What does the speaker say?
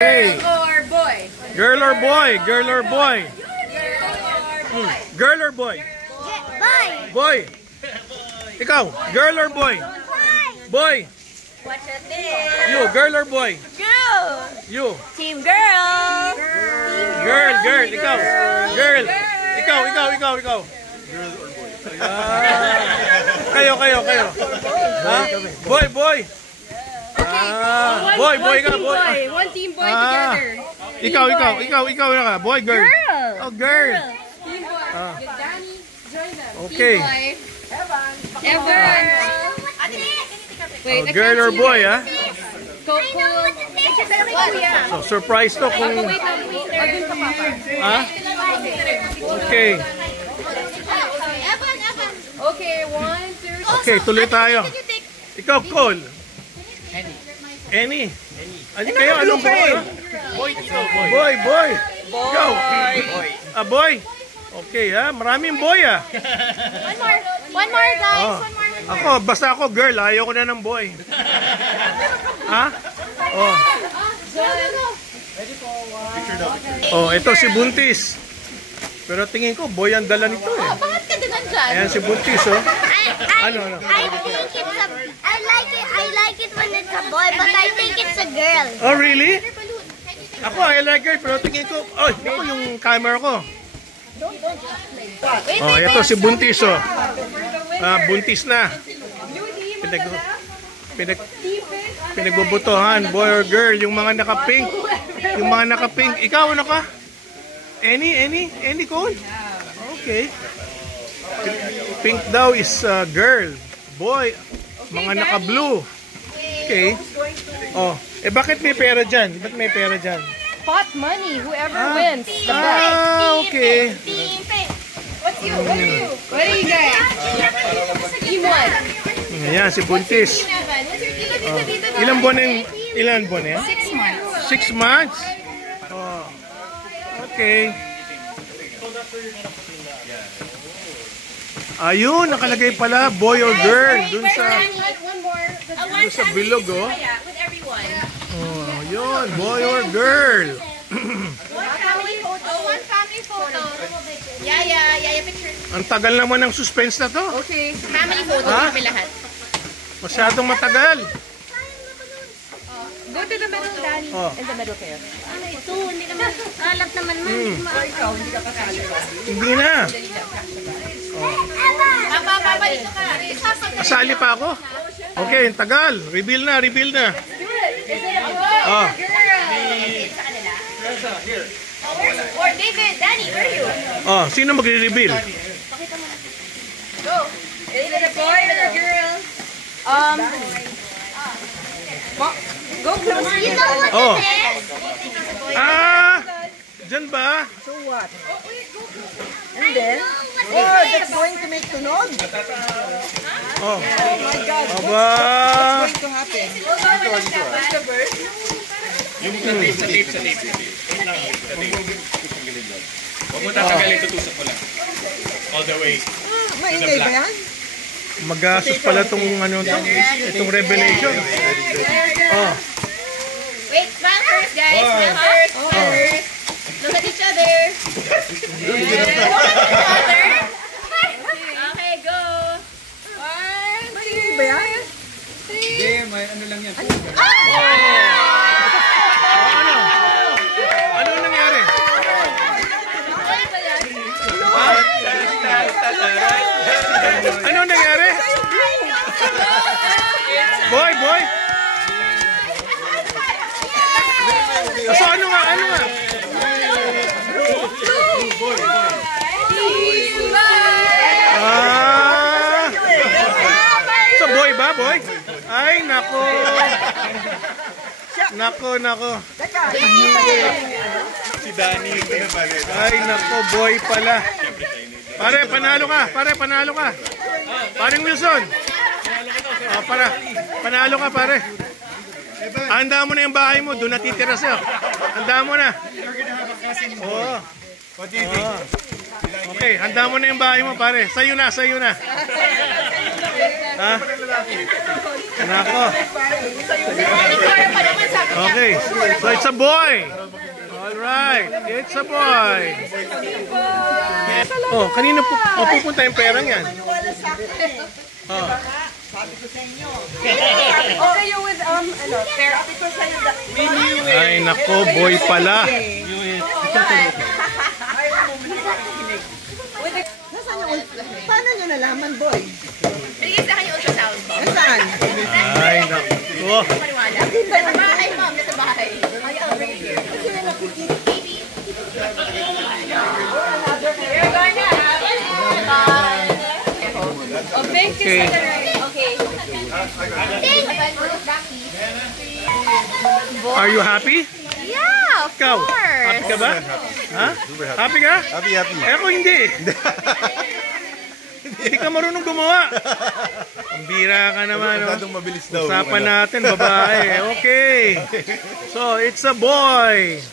Hey. Or boy? Girl or boy? Girl or boy? Girl or boy? Boy. Boy. Ikaw, girl or boy? Boy. What's the thing? You, girl or boy? Girl. You. Team girl. Girl. Ikaw. Girl. Ikaw. Kayo. Ha? Boy. Boy ka, boy. One team boy together. Ikaw na ka. Boy, girl. Oh, girl. Team boy. Danny, join them. Okay. Team boy. Evan. Wait, Oh, girl or boy, ha? Coco. So, surprise to kung... Wait. Agun ka, Papa. Ha? Okay. Okay, 1, 2, Okay, tuloy tayo. Ikaw, Cole. Any. Ano kayo? Anong boy? Boy. Ikaw. Boy. Okay, ha? Maraming boy, ha? One more, guys. Oh. Basta ako girl, ayaw ko na ng boy. Ha? Oh. Oh, ito si Buntis. Pero tingin ko, boy ang dala nito eh. bakit ka din nandyan? Ayan si Buntis, oh. Ano? I think it's a... I like it when it's a boy, but I think it's a girl. Oh, really? Ako, I like girl, pero tingin ko, oh, ito yung camera ko. Oh, ito si Buntis, oh. Buntis na. Pinagbubutuhan, boy or girl, yung mga naka-pink. Ikaw, ano ka? Any, Cole? Okay. Pink daw is girl. Boy, mga naka-blue. Okay. Oh, bakit may pera dyan? Ba't may pera dyan? Pot money, whoever wins the best. Okay. What are you? What are you guys? Team 1. Ayan, si Buntis. Ilang buwan yan? 6 months. 6 months? Oh. Okay. Ayun, nakalagay pala, boy or girl. Dun sa bilog, oh. With everyone. Oh, yun, boy or girl. One family photo. Yeah, picture. Ang tagal naman ng suspense na to. Okay. Family photo kami lahat. Masyadong matagal. Go to the middle, Danny. Oh. In the middle kayo. Ito, hindi naman. Alat naman man. Ikaw, hindi ka kasali. Hindi na. Papa, dito ka. Kasali pa ako. Okay, ang tagal. Reveal na. Oh. Or David, Danny, where are you? Oh, sino magre-reveal? Go. Is it a boy or a girl? Go close. You know what Oh. it is? Dyan ba? So what? And then? Oh, that's going to make tunog. Oh. Oh my God. Aba. What's going to happen? Yung sa tape. Huwag mo tatagalin, tutusok mo lang. All the way. Maingay ba yan? Magastos pala itong itong revelation. Oh. Wait, smile first, guys. Smile first. Look at each other. Okay, go. 1, Maingay ba yan? Hindi, may ano lang yan. Ano nangyari? Ano nangyari? Boy. So ano nga? So boy ba? Ay, nako. Si Danny yung pinapagay. Ay, nako, boy pala. Pare, panalo ka. Paring Wilson. Panalo ka, pare. Handa mo na yung bahay mo, doon natitira siya. Handa mo na. Oo. Okay, handa mo na yung bahay mo, pare. Sa'yo na. Ha? Nako. Okay. So it's a boy. Alright. It's a boy. Oh, kanina po pupunta yung perang yan. Oh. Okay, you with, fair because Ay, nako, boy pala. Nasaan yung, paano nyo nalaman, boy? Bigay sa akin yung ultrasound mo. Nasaan? Ay, nako. Paniwala. Nasa bahay, ma'am. Nasa bahay. I'll bring it here. You're gonna have a big Okay. Okay. Are you happy? Yeah, of Ikaw? course. Happy ka ba? Ha? Happy ka? Happy, happy. Eh, ako hindi. Hindi ka marunong gumawa. Ang bira ka naman. No? Masyadong mabilis daw. Usapan natin, babae. Okay. So, it's a boy.